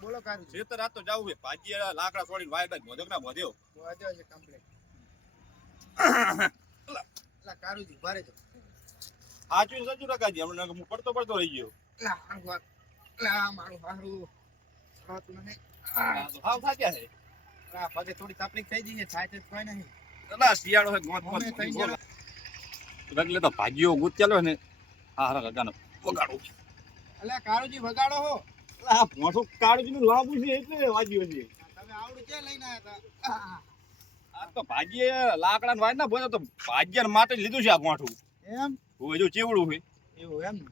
બોલો કારું ખેતર રાત તો જાવું છે ભાજી લાકડા છોડીને વાય બાય મોઢક ના મોઢ્યો વાજો છે કમ્પ્લીટ લા કારુજી ભારે જો સાચું સચું રકાજી હમણાં હું પડતો રહી ગયો લા મારું હારું સાતું નહીં તો હાવ થાક્યા છે આ પગે થોડી તકલીફ થઈ ગઈ છે થાય છે કોઈ નહીં કલા શિયાળો છે ગોત અમે થઈ ગયા એટલે તો ભાજીઓ ગુત્યાલો ને હા કાકાનો વગાડો અલા કારુજી વગાડો હો આ મોટું કાળજી નું લાંબુ છે એટલે વાજીઓ છે તમે આવડું છે લઈને આયા હતા આ તો ભાજી લાકડા વાય ના બોલો તો ભાજીયા માટે જ લીધું છે આ મોઠું એમ હું જો ચેવડું છે એવું એમ ને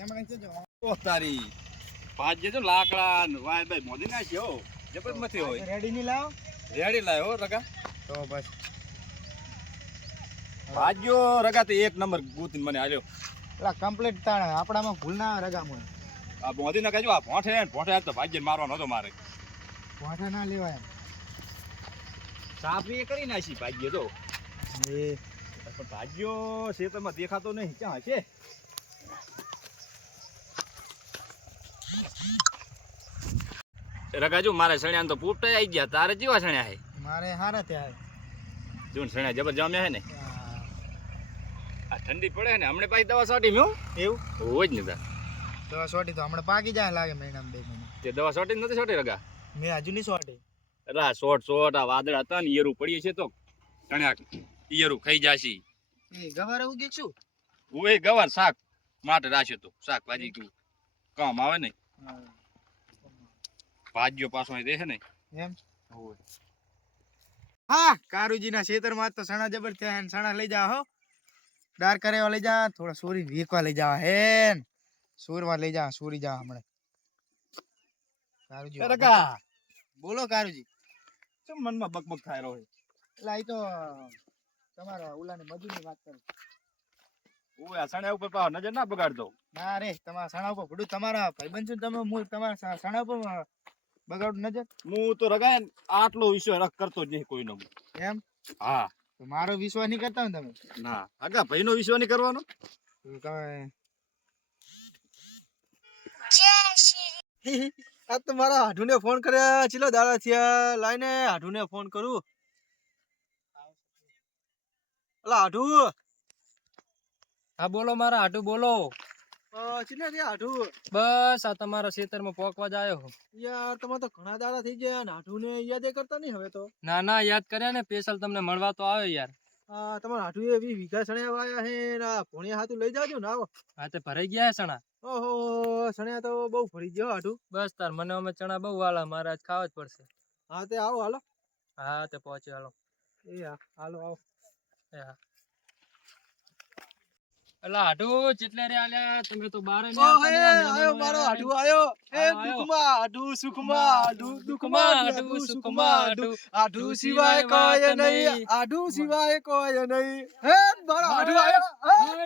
એમણે છે જો ઓ તારી ભાજી તો લાકડા વાય બાય મોદી નાખ્યો જબર મથી હોય રેડી ની લાવ રેડી લાયો રગા તો બસ ભાજીઓ રગા તો એક નંબર ગુતીને મને આલ્યો પેલા કમ્પ્લીટ તાણ આપણામાં ભૂલ ના આવે રગામો આ મોદી ના કહેજો આ ભોંઠે તો ભાજી મારવાનો હતો મારે વાંઠા ના લેવાય સાફરી એ કરી નાખી ભાજીઓ તો એ પણ ભાજીઓ ખેતરમાં દેખાતો નહીં ક્યાં હશે રગાજુ મારે સણ્યા તો પૂપટા આવી ગયા તારે જેવા સણ્યા હે મારે હારા ત્યાં જો સણ્યા જબર જામ્યા હે ને આ ઠંડી પડે ને હમણે પાછી દવા છાંટી મેં એવું હોય જ ને તાર દવા સોટી તો હમણાં પાકી જાય લાગે મહિનામાં 2 મહિના તે દવા છાંટી નથી છાંટી રગા મેં હજુ નહીં સોટી રા શોટ આ વાદળ હતા ને ઈયરું પડીએ છે તો સણ્યા ઈયરું ખાઈ જાશી એ ગવાર ઉગી છું ઓય ગવાર શાક માટે રાખ્યો તો શાકભાજી કામ આવે ને ભાજીઓ પાછો દે છે ને એમ હા કારુજીના ખેતરમાં તો સણા જબર થયા હે સણા લઈ જા હો ડાર કરેવા લઈ જા થોડા સોરી વેકવા લઈ જા હેન સોરવા લઈ જા સોરી જા હમણે કારુજી રગા બોલો કારુજી ચમ મનમાં બકબક થાય રહ્યો એટલે આ તો તમારા ઉલાની મજૂરની વાત કરું ઓય આ સણ્યા ઉપર પાવ નજર ના બગાડતો ના રે તમારા સણા ઉપર ભડું તમારા ભાઈબંધ છો તમે હું તમારા સણા ઉપર બગાડું નજર હું તો રગાય આટલો વિશ્વાસ રખ કરતો જ નહીં કોઈનો એમ હા તો મારો વિશ્વાસ નહીં કરતા ને તમે ના આગા ભાઈનો વિશ્વાસ નહીં કરવાનો આ તો મારા હાઢુને ફોન કર્યા ચીલો દાડા થયા લાઈને હાઢુને ફોન કરું અલા હાઢુ હા બોલો મારા હાટુ બોલો ચીલે રે હાઢુ બસ આ તમારા ખેતરમાં પોકવા જ આવ્યો યાર તમે તો ઘણા દાડા થઈ ગયા હાઢુને યાદ કરતા નહીં હવે તો ના ના યાદ કર્યા ને સ્પેશિયલ તમને મળવા તો આવ્યો યાર તમારા હાઢુ એવી વીઘા સણ્યા વાયા હે ના ભોણિયા હાથું લઈ જાજો ને આવો હા તે ભરાઈ ગયા હે સણા ઓહો સણ્યા તો બહુ ફરી ગયો હાઢુ બસ તાર મને અમે ચણા બહુ વાલા મારે આજ ખાવા જ પડશે હા તે આવો હાલો હા તે પહોંચ્યો હાલો એ હા હાલો આવો એ હા અલા હાટુ ચેટલે રે આલ્યા તમે તો બારે ને આયો મારો હાઢુ આયો એ દુખમાં હાઢુ સુખમાં હાઢુ દુખમાં હાઢુ સુખમાં હાઢુ સિવાય કોઈ નહીં હાઢુ સિવાય કોઈ નહીં હે મારો હાઢુ આયો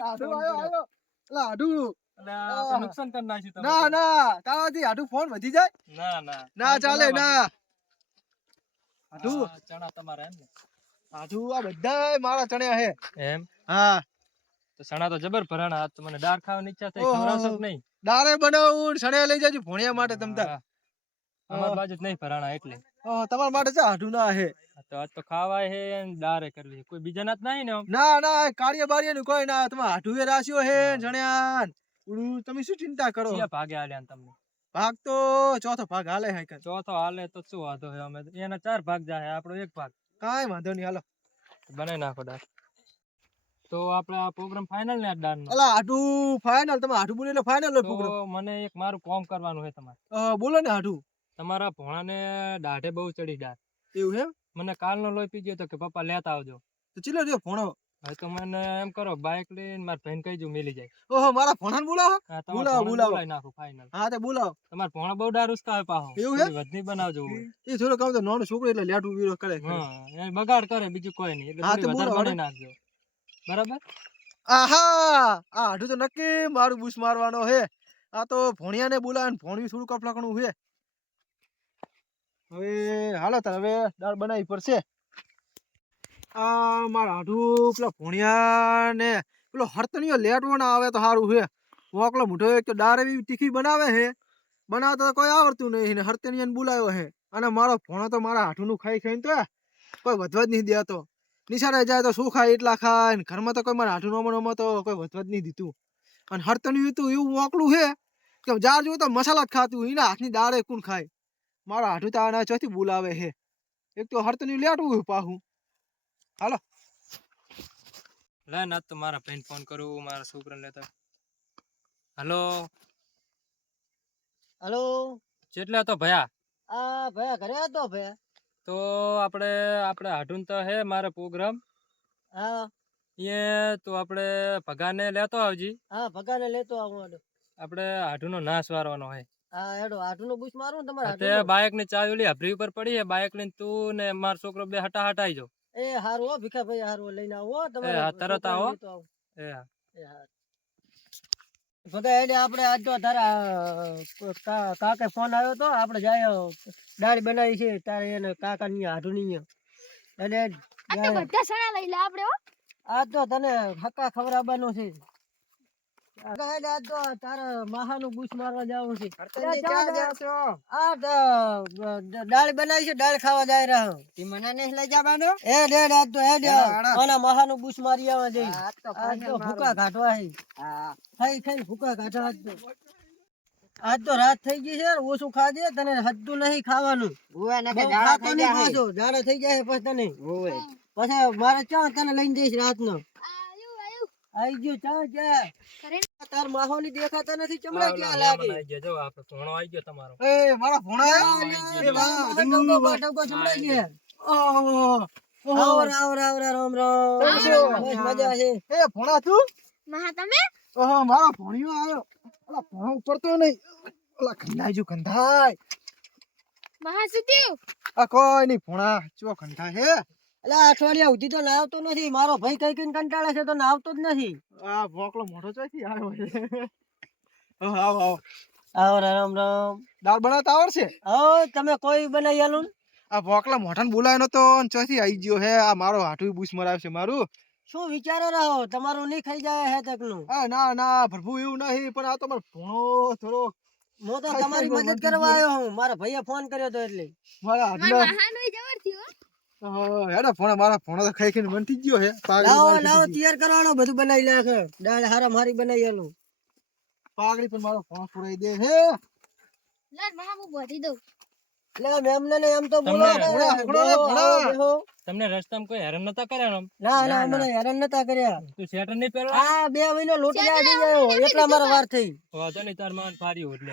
હાઢુ આયો લા હાઢુ નુકસાન કરી નાખ્યું તમે ના ના તારાથી હાઢુ ફોન વધી જાય ના ના ના ચાલે ના હાઢુ ચણા તમારા એમ ને હાઢુ આ બધા મારા ચણ્યા હે એમ હા તો સણા તો જબર ભરાણા આજ તો મને ડાર ખાવાની ઈચ્છા થઈ ખવડાવશો કે નહીં દારે બનાવું સણ્યા લઈ જાજો ભોણિયા માટે તમતા અમાર બાજુ જ નહીં ભરાણા એટલે તમારા માટે છે હાઢુ ના હે તો આજ તો ખાવાય હે ને ડારે કરવી કોઈ બીજા ના જ નહીં ને આમ? ના ના કાર્ય બાર્ય નું કોઈ ના તમે હાઢુએ રાખ્યો હે જણ્યા ઉડું તમે શું ચિંતા કરો કયા ભાગે આલ્યા ને તમને ભાગ તો ચોથો ભાગ હાલે હે ચોથો હાલે તો શું વાંધો હે અમે એના 4 ભાગ જાય આપણો 1 ભાગ કાંઈ વાંધો નહીં હાલો બનાવી નાખો ડાર તો આપણે આ પ્રોગ્રામ ફાઇનલ ને આ ડાર નો અલા હાઢુ ફાઇનલ તમે હાઢુ બોલે એટલે ફાઇનલ તો પ્રોગ્રામ મને એક મારું કામ કરવાનું છે તમારે બોલો ને હાઢુ તમારા ભોણાને દાઢે બહુ ચડી ડાર એવું હે મને કાલનો લોહી પી ગયો તો કે પપ્પા લેતા આવજો તો ચીલો રહ્યો ભોણો હવે તો મને એમ કરો બાઇક લઈને મારા ભાઈને કહી દઉં મિલી જાય ઓહો મારા ભોણાને બોલાવો હા, તમારા બોલાવો, ભોણાને બોલાવો. બોલાવી નાખું ફાઇનલ હા તે બોલાવો તમારા ભોણા બહુ ડાર ઉસકાવે પાહો એવું હે? થોડી વધની બનાવજો હોય. એ થોડો કામ તો નાનો છોકરો એટલે લેટું વીરો કરે હા એ બગાડ કરે બીજું કોઈ નહીં એટલે હા, થોડી તો બોલો, વધારે હવે. બનાવી નાખજો બરાબર આહા આ હાઢુ તો નક્કી મારું બૂસ મારવાનો હે આ તો ભોણિયાને બોલાવે ને ભોણિયું થોડું કફલાકણું હે હવે હાલો તાર હવે દાળ બનાવી પડશે આ મારા હાઢુ પેલા ભોણિયા ને પેલો હરતણીયો લેટવો ના આવે તો સારું હે વોકલો મોટો એક તો દાળ એવી તીખી બનાવે હે, બનાવતા તો કોઈ આવડતું નહીં ને હરતનિયાને બોલાયો હે. અને મારો ભણો તો મારા હાથુનું ખાઈ ખાઈને તો કોઈ વધવા જ નહીં દેતો. નિશાળે જાય તો શું ખાય એટલા ખાય ને ઘરમાં તો કોઈ મારા હાથું તો કોઈ વધવા જ નહીં દીધું. અને હરતનિયું તો એવું વોકલું હે કે જાર જોવું તો મસાલા જ ખાતું, એના હાથની દાળે કોણ ખાય. મારા હાથું તો આના ચોથી બોલાવે હે. એક તો હરતનિયું લેટવું પાહું. હાલો લે ના તો મારા ભાઈને ફોન કરું, મારા છોકરાને લેતા. હલો હલો કેટલા તો ભયા? આ ભયા ઘરે હતો ભયા. તો આપણે હાડુન તો હે મારે પ્રોગ્રામ. હા એ તો આપણે ભગાને લેતો આવજી. હા ભગાને લેતો આવું હેડો. આપણે હાડુનો નાશ વારવાનો હોય. હા હેડો આટુનો બુશ મારું ને તમારે તે બાઇક ની ચાવી ઓલી હભરી ઉપર પડી છે, બાઇક લઈને તું ને મારો છોકરો બે હટા હટાઈ જો. એ હારું હો ભીખાભાઈ, હારું લઈને આવો હો એ હા, તરત આવો. લેતો આવો. એ હા. એ હા ભગા એટલે આપણે આજ તો તારા કાકે ફોન આવ્યો તો, આપણે જાય દાળ બનાવી છે તારે એને કાકા ની હાડુ ની એટલે આજ તો તને હક્કા ખવડાવવાનો છે. આજ તો તારે માહાનું બુશ મારવા જવું છે. આ દાળ બનાવી છે, દાળ ખાવા જાય રહ્યો. મને નહીં લઈ જવાનો એ દે આજ તો આના માહાનું બુશ મારી આવવા જઈ. આજ તો ભૂકા કાઢવા છે. ખાઈ ખાઈ ભૂકા કાઢવા. આજ તો રાત થઈ ગઈ છે, ઓછું ખાજે, તને હજ્જું નહીં ખાવાનું. જાડા થઈ જાય પછી તને પછી મારે ચા તને લઈને જઈશ રાતનો. આઈ ગયો ચા જા. તાર માહોલી દેખાતા નથી, ચમડા ક્યાં લાગે. જો આપણે ભણો આવી ગયો તમારો. એ મારા ભોણા ચમડા ગયા. આવો રાવ રાવ રામ રામ. બસ મજા છે. એ ભોણા તું મહા તમે ઓહો મારો ભોણિયો આવ્યો. ઓલા ભોણો ઉપરતો નહીં. ઓલા કંધાઈ કંધાય. મહા સુત્યું આ કોઈ નહીં ભોણા ચો કંધા હે. એટલે અઠવાડિયા સુધી તો નાવતો નથી. મારો ભાઈ કઈ કઈ કંટાળે છે તો નાવતો જ નથી. આ ભોકલો મોટો ચોથી આવ્યો છે. આવો આવો આવો રામ રામ. દાળ બનાવતા આવડશે? આવો તમે કોઈ બનાવી આલું. આ ભોકલા મોઢાને બોલાયો નતો ને ચોથી આવી ગયો હે. આ મારો હાથું બુશ મરાવશે મારું. શું વિચારો રહો તમારું નહીં ખાઈ જાય હે તકનું. આ ના ના પ્રભુ એવું નહીં, પણ આ તો મારો ભોણો થોડો હું તો તમારી મદદ કરવા આવ્યો હું. મારા ભાઈએ ફોન કર્યો તો એટલે મારા હાથમાં મહાનોય જબર થયો હેડા ભોણા મારા ભોણો તો ખાઈ ખાઈને બનતી જ ગયો હે. લાવો લાવો તૈયાર કરવાનો, બધું બનાવી નાખે. દાળ હારા મારી બનાવી આલું. પાઘડી પણ મારો ભોણો છોડાઈ દે હે. લાડ મહા હું બોધી દઉં એટલે મેમને ને એમ તો બોલો તમને બેહો. તમને રસ્તામાં કોઈ હેરાન નતા કર્યા? ના ના મને હેરાન નતા કર્યા. તું શેટર નહીં પહેરો? આ 2 મહિનો લોટી લાગી ગયો એટલા મારા વાર થઈ. વાંધો નહીં, તાર માન ફારી હોટલે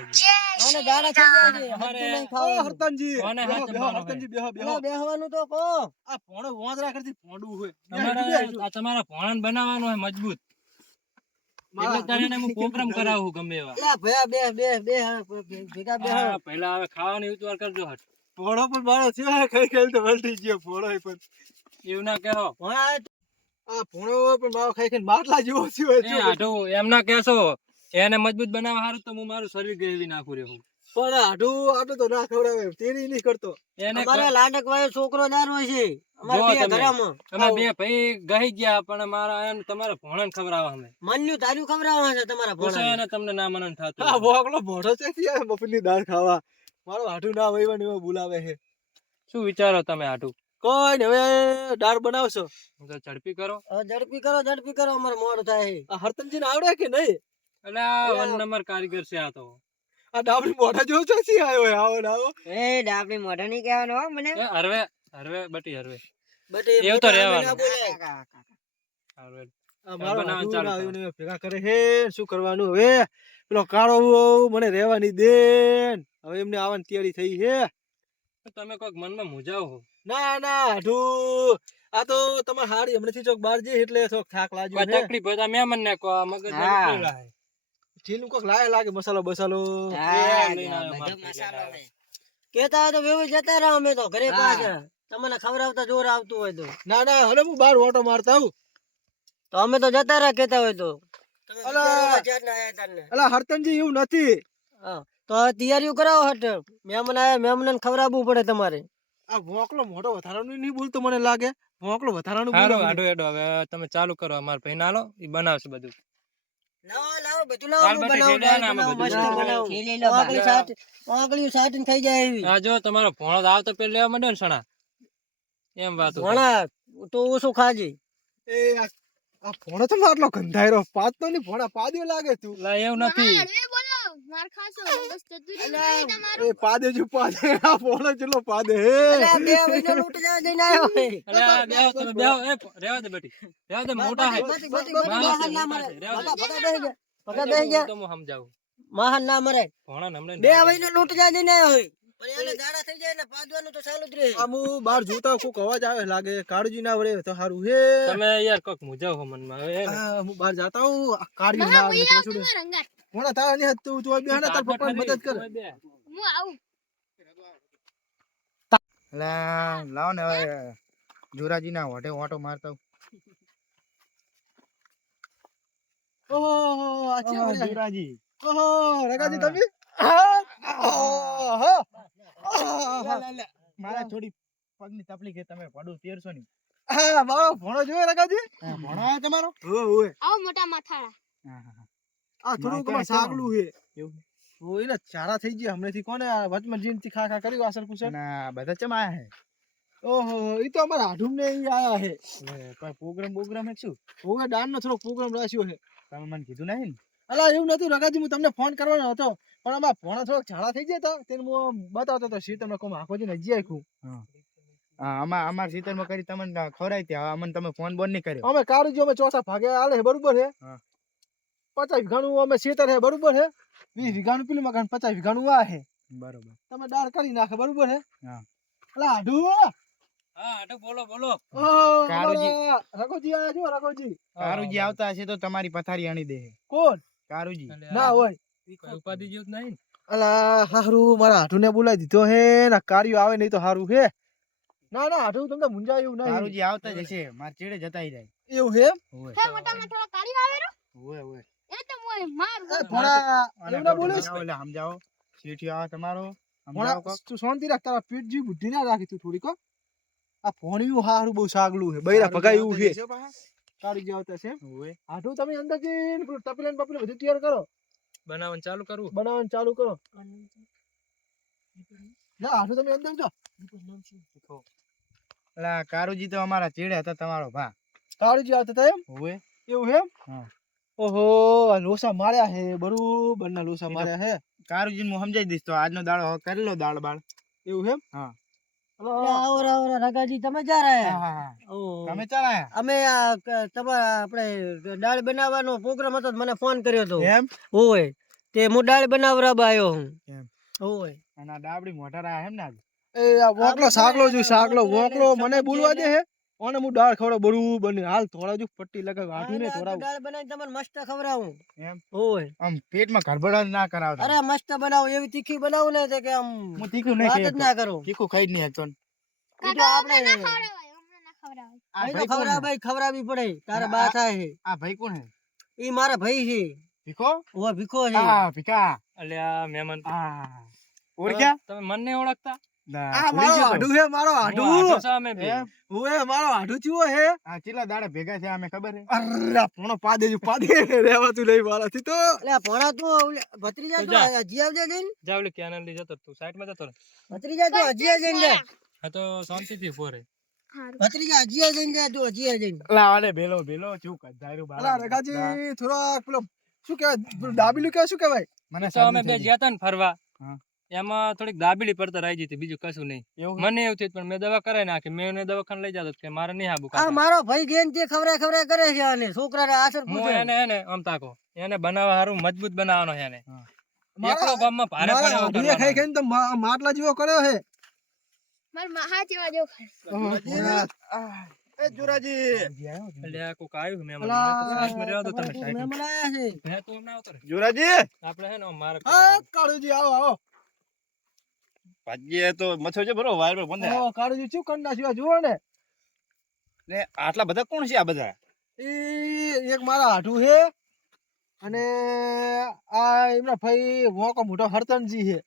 અને ગાડા થઈ જાય છે. અમારે હજુ નહીં ઓ ખાવાનું. હરતનજી કોને બેહો, હાથ બેહો, જમવાનો હરતનજી બેહો બેહો. એટલે બેહવાનું તો કહો. આ ભોણો વાંદરા કરતી ભોંડું હોય. તમારા ભોણાને બનાવવાનું હોય મજબૂત. મારા એટલે તારે એને હું પ્રોગ્રામ કરાવું ગમે એવા. એટલે ભયા બે બે બે ભેગા બેહો. હા, પહેલા હવે ખાવાની ઉતવાર કરજો હટ. ભોણો પણ મારો છે ખાઈ ખાઈ તો વલટી ગયો ભોણો પણ. એવું ના કહેવો. ભણા આ ભોણો પણ મારો ખાઈ ખાઈને માટલા જેવો થયો એ છે. આઢું એમ ના કહેશો. એને મજબૂત બનાવવા હારું તો હું મારું શરીર ગેવી નાખું રહ્યું. પણ આટું તો ના ખવડાવે, તેરી નહીં કરતો. એને અમારે લાડક વાળો છોકરો દાર હોય છે અમારે જો બે તમે. ઘરમાં. અમે બે ભાઈ ગઈ ગયા, પણ મારા એમ તમારા ભોણાને ખવડાવવા અમે. મનનું તારું ખવડાવવા છે તમારા પૂછો ભોળા. એને તમને ના મનન થાતું આ હોય. ભોકલો મોઢો છે ત્યાં બપોરની દાળ ખાવા. મારો હાટું ના વહીવન એવા બોલાવે છે. શું વિચારો તમે આટું? કોઈ ને હવે દાળ બનાવશો. તો ઝડપી કરો. હવે ઝડપી કરો અમારે મોડું થાય છે. આ હરતનજીને આવડે કે નહીં? એટલે આ 1 નંબર કારીગર છે આ તો. આ ડાબડી મોઢા જેવો ચોથી આવ્યો હે. આવો ને આવો. એ ડાબડી મોઢા નહીં કહેવાનો હો મને. એ હરવે હરવે બટી હરવે. બટ એ એવું તો મોઢા રહેવાનું. ના બોલાય. હરવે. આ મારો બનાવવાનું હાટું ચાલુ ના કરો. આવ્યું ને ભેગા કરે હે. શું કરવાનું હવે? પેલો કાળો મને રહેવાની દે ને. હવે એમને આવવાની તૈયારી થઈ છે. તમે કોઈક મનમાં મૂંઝાવો. ના ના હાટું આ તો તમારે હારી હમણાંથી ચોક બહાર જઈએ એટલે થોડોક થાક લાગ્યો કોઈ છે. તકલીફ હોય તો મહેમાન ને કહો. આ મગજ હા. ઢીલું કોક લાગે મસાલો બસાલો. કેતા હોય તો વેવાઈ જતા રહો અમે તો ઘરે પાછા. તમને ખવડાવતા જોર આવતું હોય તો. ના ના હવે હું બહાર ઓટો મારતા આવું. તો અમે તો જતા રહ્યા કેતા હોય તો. અલા. અલા હરતનજી એવું નથી. હા. તો હવે તૈયારીઓ કરાવો હટ. મહેમાન આયા, મહેમાનને ખવડાવવું પડે તમારે. આ ભોંકલો મોટો વધારાનું નહીં બોલતો મને લાગે. ભોંકલો વધારાનું હાલો બોલે. આડો એડો હવે તમે ચાલુ કરો. અમારા ભાઈ ના લો એ બનાવશે બધું. લાવો બધું લાવો હું દાળ બનાવું બાટી દાળ ને આમાં બનાવું બધું મસ્ત લાવો. બનાવું આંગળી સાટીને ખાઈ જાય એવી આ જો તમારો ભોણો જ આવતો પેલા લેવા માંડ્યો ને સણા એમ વાત હતી. ભણા તો ઓછું ખાજે એ આ ભોણો તો આટલો ગંધાયરો પાતો ની ભોણા પાદ્યો લાગે તું લા એવું નથી હળવે બોલો માર ખાશો બસ જતું રહ્યું નહીં તમારું. એ પાદે જો પાદે આ ભોણો ચેલો પાદે હે અલ્યા બે મહિનો લૂંટ જવા દઈને આવ્યો હે. અલે આ બેહો તમે બેહો એ રેવા દે બેટી રેવા દે મોટા હે બટી, બટી, બટી, માણસ છે, માહન ના મોટા મરે. છે, રેવા દે. ભગા બેહી જા. ભગા બેહી જા. તો હું સમજાવું માહન ના મરે ભોણા ને હમણાં બે મહિનો લૂંટ જવા દઈને આવ્યો હોય પણ એને ઝાડા થઈ જાય ને પાદવાનું તો ચાલુ જ રહે આમુ બાર જોતા કોક અવાજ આવે લાગે કાળજી ના વળે તો સારું હે તમે યાર કોક મુજાવ હો મનમાં હવે હે ને. હું બહાર જાતા હું કાળજી ના મહા આવે હું તો આવું છોડે તમારા અંગાત. ભોણા તારા ની હતું તું બેહના તાર પપ્પા મદદ કર બે. હું આવું. લાવો ને હવે જોરાજી ના હોટે ઓટો મારતા ઓહો આ છે વળ્યા. જોરાજી ઓહો રગાજી હા. તમે ઓહો મારા થોડી પગની તકલીફ છે તમે પડું તેરસો ની હા મારો ભોણો જોયો રગાજી ભણવા તમારો ઓય આવો મોટા માથાળા. આ થોડું માથે તમારે હશે ને? સાગલું હે એવું? ઓય ને ચારા થઈ ગયા હમણાંથી કોને આ વચમાં જીનથી ખા ખા કર્યું આસર કુસર ના બધા ચમ આયા હે ઓહો ઈ તો અમારા આઢુમ ને ઈ આયા હે કોઈ પ્રોગ્રામ હે શું ઓય દાન નો થોડો પ્રોગ્રામ રાખ્યો હે તમે મને કીધું નહીં ને અલા એવું નતું રગાજી હું તમને ફોન કરવાનો હતો પણ આમાં ભોણા થોડોક ઝાડા થઈ ગયા તા તેને હું બતાવતો તો શી તમને કોમ આખો દી હજી આખું હા અમાર સીતરમાં કરી તમને ખવડાવી ત્યાં અમને તમે ફોન બોન નહીં કર્યો અમે કાળુજી અમે ચોસા ભાગે આલે હે બરોબર હે હા. 50 વીઘાનું અમે શેતર હે બરોબર હે 20 વીઘાનું પેલું મકાન 50 વીઘાનું આ હે બરોબર તમે દાળ કરી નાખે બરોબર હે હા. અલા આઢુ હા આટો બોલો બોલો કાળુજી રઘુજી આયા જો રઘુજી કારુજી આવતા હશે તો તમારી પથારી આણી દે કોણ કારુજી અલે ના આ હોય કોઈ ઉપાધિ જેવું જ નહીં ને. અલા હારું મારા આઢુને બોલાવી દીધો હે ના કાર્યો આવે નહીં તો હારું હે ના ના આઢુ તમને મુંજા એવું નહીં કારુજી આવતા જ હશે માર ચેડે જતાઈ જાય એવું હે ઓય હે મોટા માથાળા કાળી આવેરો. ઓય ઓય એ તો મોય માર એ ભોણા એવું ના બોલીશ એટલે સમજાવો શેઠિયો આવે તમારો ભોણા સમજાવો કોક તું શાંતિ રાખ તારા પેટ જેવી બુદ્ધિ ના રાખી તું થોડીક હો. આ ભોણિયું હારું બહુ સાગલું હે બૈરા ભગાય એવું હે કાળી જે આવતા છે ઓય આઢુ તમે અંદર જઈને પેલું તપેલા ને બપેલા બધું તૈયાર કરો બનાવવાનું ચાલુ કરવું બનાવવાનું ચાલુ કરો ના આઢુ તમે અંદર જો અલા કારુજી તો અમારા ચેડે હતા તમારો ભા કાળી જે આવતા હતા એમ ઓય એવું હે હા. ઓહો આ લોસા માર્યા હે બરોબર ના લોસા માર્યા હે કારુજી હું સમજાઈ દઈશ તો આજનો દાડો હવે કરી લો દાળ બાળ એવું હે હા. આવો રાવો રગાજી તમે જા રહ્યા હા, હા. ઓહ. તમે ચાલાયા અમે તમારા આપણે દાળ બનાવવાનો પ્રોગ્રામ હતો તો મને ફોન કર્યો હતો એમ ઓય તે હું દાળ બનાવવા આવ્યો હું એમ. ઓય અને આ ડાબડી મોટા રહ્યા એમ ને આજ એ આ વોકલો સાગલો જો સાગલો વોકલો મને બોલવા દે હે ઓને હું દાળ ખવડાવ બરોબર ને હાલ થોડા જો પટ્ટી લગાવ આઢુ ને આ તો થોડા દાળ બનાવી તમને મસ્ત ખવડાવું એમ ઓય આમ પેટમાં ગડબડ જ ના કરાવતા અરે મસ્ત બનાવું એવી તીખી બનાવું ને તે કે આમ હું તીખું નહીં વાત જ ખાઈ ના કરો તીખું ખાઈ જ નહીં શકતો ને. ઈ તો આપણે ખવડાવાય હમણાં ના ખવડાવાય. આ અહીં તો ભાઈ કોણ હે? ખવડાવવી ખવડાવવી પડે તારે આ- બા થાય છે આ ભાઈ કોણ હે ઈ મારા ભાઈ છે ભીખો ઓય ભીખો છે આ ભીખા એટલે આ મહેમાન આ ઓળખ્યા તમે મને નહીં ઓળખતા ના, આ ભૂલી મારો ગયો તો. આઢુ હે મારો હું આઢુ આઢો છું અમે બે. એમ? ઓએ મારો આઢુ ચીવો હે આ ચેલા દાડા ભેગા છે અમે ખબર હે અરે પોણો પાદે જો પાદે રહેવાતું નહીં મારાથી તો એટલે આ ભણા તો ભત્રીજા તો તો જા. હજી આવજે જઈને જા ઓલી કેનલ લઈ જતો તું સાઈડમાં જતો રહે. ભત્રીજા તો હજી આ જઈને લે. હા તો શાંતિથી ઉભો રહે. હારું. ભત્રીજા હજી આ જઈને લે તું હજી આ જઈને લાવાને ભેલો ભેલો ચૂક ધાર્યું અલા રગાજી થોડા પેલો શું કહેવાય પેલું દાબેલું કે શું કહેવાય મને તો અમે બે ગયા તા ને ફરવા હા. એમાં થોડીક દાબેલી પડતા રહી જતી બીજું કશું નહીં એવું મને એવું થયું પણ મેં દવા કરાવી નાખી મેં એને દવાખાને લઈ જતો કે મારે નહીં આબુ આ કાકા. મારો ભાઈ ગેન તે ખવરાય કરે છે આને છોકરાને આસર હું પૂછે એને એને આમ તાકો એને બનાવવા હારું મજબૂત બનાવવાનો છે એને હા. એકલો ગામમાં ભારે પડે મારા એવો આઢુએ ખાઈ કરવાનો. ખાઈને તો માટલા જેવો કર્યો હે માર મહા જેવા જેવો ખાય. એ જોરાજી એટલે આ કોક આવ્યું મહેમાન. અલા, મેં તો સાઈડમાં રહેવા દો તમે સાઈડમાં. મહેમાન આયા છે મેં તો હમણાં આવતો રહે. જોરાજી આપણે હે ને આમ મારે હા કાળુજી આવો આવો ભાગ્યે તો મચ્છર છે બરો વાયર પર બંધ ઓ કાળુજી શું કરી નાખ્યું આ જુઓ ને ને આટલા બધા કોણ છે આ બધા ઈ એક મારા આઢુ હે અને આ એમના ભાઈ વોકો મોટો હરતનજી હે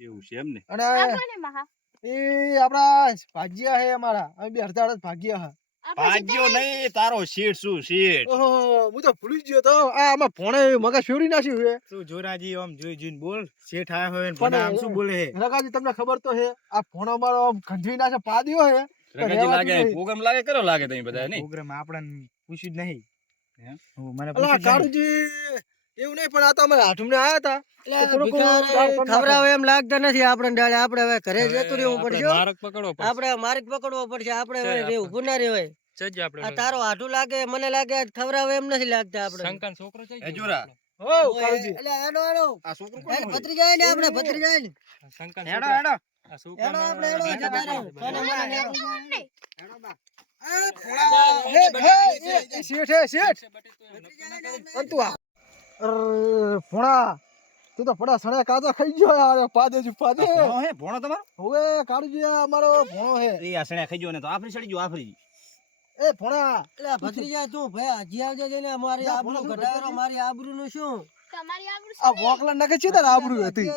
એવું છે એમ ને અને આ કોને મહા? એ આપડા ભાગ્યા હે અમારા અમે બે અડધા અડધ ભાગ્યા હા ભાગ્યો નહીં તારો શેઠ શું શેઠ ઓહો હું તો ભૂલી જ ગયો તો આ આમાં ભોણે મગજ ફેરવી નાખ્યું છે તું જોરાજી આમ જોઈ જોઈને બોલ શેઠ આયા હોય ને પણ ભણા આમ શું બોલે હે રગાજી તમને ખબર તો છે આ ભોણો મારો આમ ખંજવી નાખે પાદ્યો છે રગાજી લાગે પ્રોગ્રામ લાગે કરો લાગે તઈ બધા નહીં પ્રોગ્રામ આપણને પૂછ્યું જ નહીં હે? મને અલા પૂછ્યું જ નહીં. કાળુજી એવું નહીં પણ આ તો અમે હાથુમને આયા હતા એટલે થોડુંક ભિખારી દાળ પણ ખવડાવે એમ લાગતા નથી આપણે ડાળે આપણે હવે ઘરે જતું રહેવું આપણે પડશે હો. માર્ગ પકડવો પડશે આપણે માર્ગ પકડવો પડશે આપણે છે, હવે આપણે. ઊભું ના રહેવાય જજે આપણે આ તારો હાથું લાગે મને લાગે આ ખવડાવે એમ નથી લાગતા આપણે શંકાનો છોકરો છે એ જોરા હો કાળુજી એટલે હેડો આ છોકરો હેડ ભત્રીજા ને આપણે ભત્રીજા ને શંકાનો હેડો છોકરો. હેડો આ છોકરાને હેડો આપણે હેડો બેટા જતા રહો. બેટા મને બેટા. મને શેઠ હે શેઠ અને તું આ ભોણા તું તો ભોણા સણે કાચા ખાઈ ગયો યાર પાદે જ પાદે ભણો હે ભણો તમારો હવે કાળુજી આ અમારો ભોણો હે એ આ સણ્યા ખાઈ ગયો ને તો આફરી સડી ગયો આફરી એ ભોણા એટલે ભત્રીજા તું ભાઈ હજી આવજે જઈને મારી ના, આબરૂ ભોળા ઘટાડો મારી આબરૂ નું શું તમારી આબરૂ આ વોકલા નાખે છે તાર આબરૂ હતી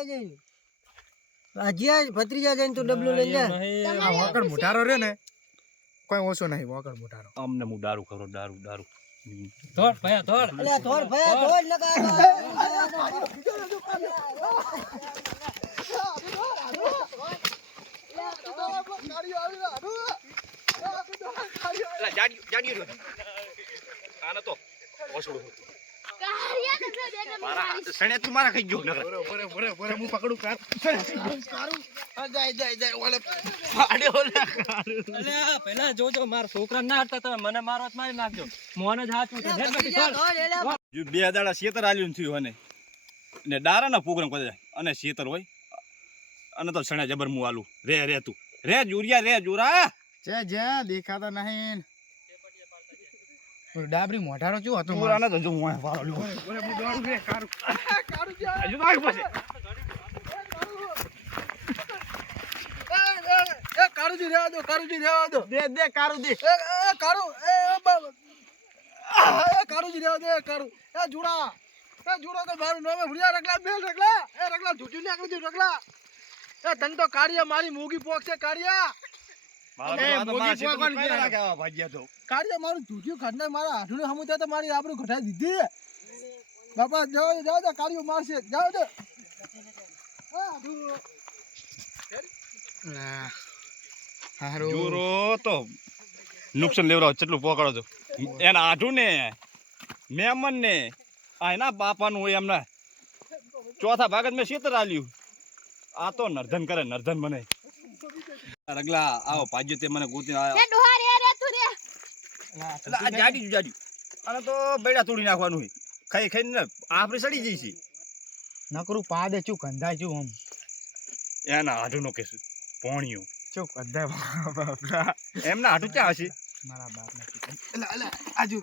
હજી આજ ભત્રીજા જઈને તું ડબલું લઈ જા નહીં, આ વાકડ મોટારો રે ને કોઈ ઓછો નહીં વાકડ મોટારો અમને હું દારૂ કરો દારૂ દારૂ ધોળ ભયા ધોળ એટલે થોડ ભાઈ થોડ લગાડો આને તો ઓસડું કારિયા તો બે બે મારા હાથ સણે તું મારા ખાઈ ગયો નકર બરે હું પકડું કાર અલ્યા પેલા જોજો મારા છોકરા ના હટતા તમે મને મારવા જ મારી નાખજો મોને જ હાથ ઉઠે હેડ બેટી ધોળ. જો બે દાડા શેતર આલ્યું થયું અને ને દારાના પ્રોગ્રામ કરે અને શેતર હોય અને તો સણે જબર મુ આલું રે તું રે જુરિયા રે જોરા જે દેખાતા નહીં ઓલો ડાબરી મોટારો ચો હતો જોરાને તો જો હું વાળો લ્યો બરે હું દોડું રે કારું હજુ તો આવી પાસે એ કાળુજી રહેવા દો કાળુજી રહેવા દો દે કારું દે એ કાળુ એ કાળુજી રહેવા દે કાળુ એ જુડા તો મારું નામ હે ભુડિયા રગલા બેલ રગલા એ રગલા ઝૂઠી ને આગળ રગલા એ તન તો કાળિયા મારી મોગી પોક છે કાળિયા મારા તો મારા શેતર કોણ પહેલા રાખે ભાગ્યા તો કાળિયા મારું ઝૂઠ્યું ખાડને મારા હાથુને હમુતા તો મારી આબરૂ ઘટાઈ દીધી બાપા જાઓ દે કાળિયો મારશે જાઓ દે હારું જોરો તો નુકસાન લેવડાવ કેટલું પોકાડો છો એના આઢું ને મેમન ને આ એના બાપાનું હોય એમના ચોથા ભાગ જ મેં શેતર આલ્યું આ તો નર્ધન કરે નર્ધન મને રગલા આવો ભાગ્યો તે મને ગોતી હે ડોહા રે તું રે એટલે આ જાડી અને તો બેડા તોડી નાખવાનું હોય ખાઈને ને આપણે સડી જઈ છે નકરું પાદે ચું કંધાય ચું આમ એના આઢું નો કેસ પોણિયું ચું કંધાય બાપરા એમના આઢું ક્યાં હશે મારા બાપ ને આજુ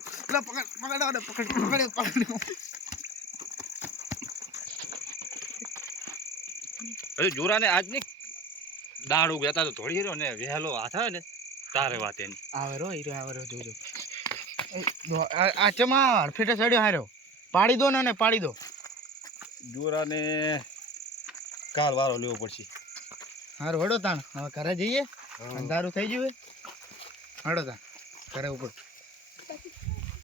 પકડ અરે જોરાને આજ ની દાડું ગયા તો થોડી રહ્યો ને વહેલો હાથ આવે ને તારે વાત એની આવે રો જોજો આ ચમા ફેટે સડ્યો હાર્યો પાડી દો ને પાડી દો જોરાને કાલ વારો લેવો પડશે હારું હડો તાણ હવે ઘરે જઈએ અંધારું થઈ ગયું હે હડો તાણ ઘરે ઉપર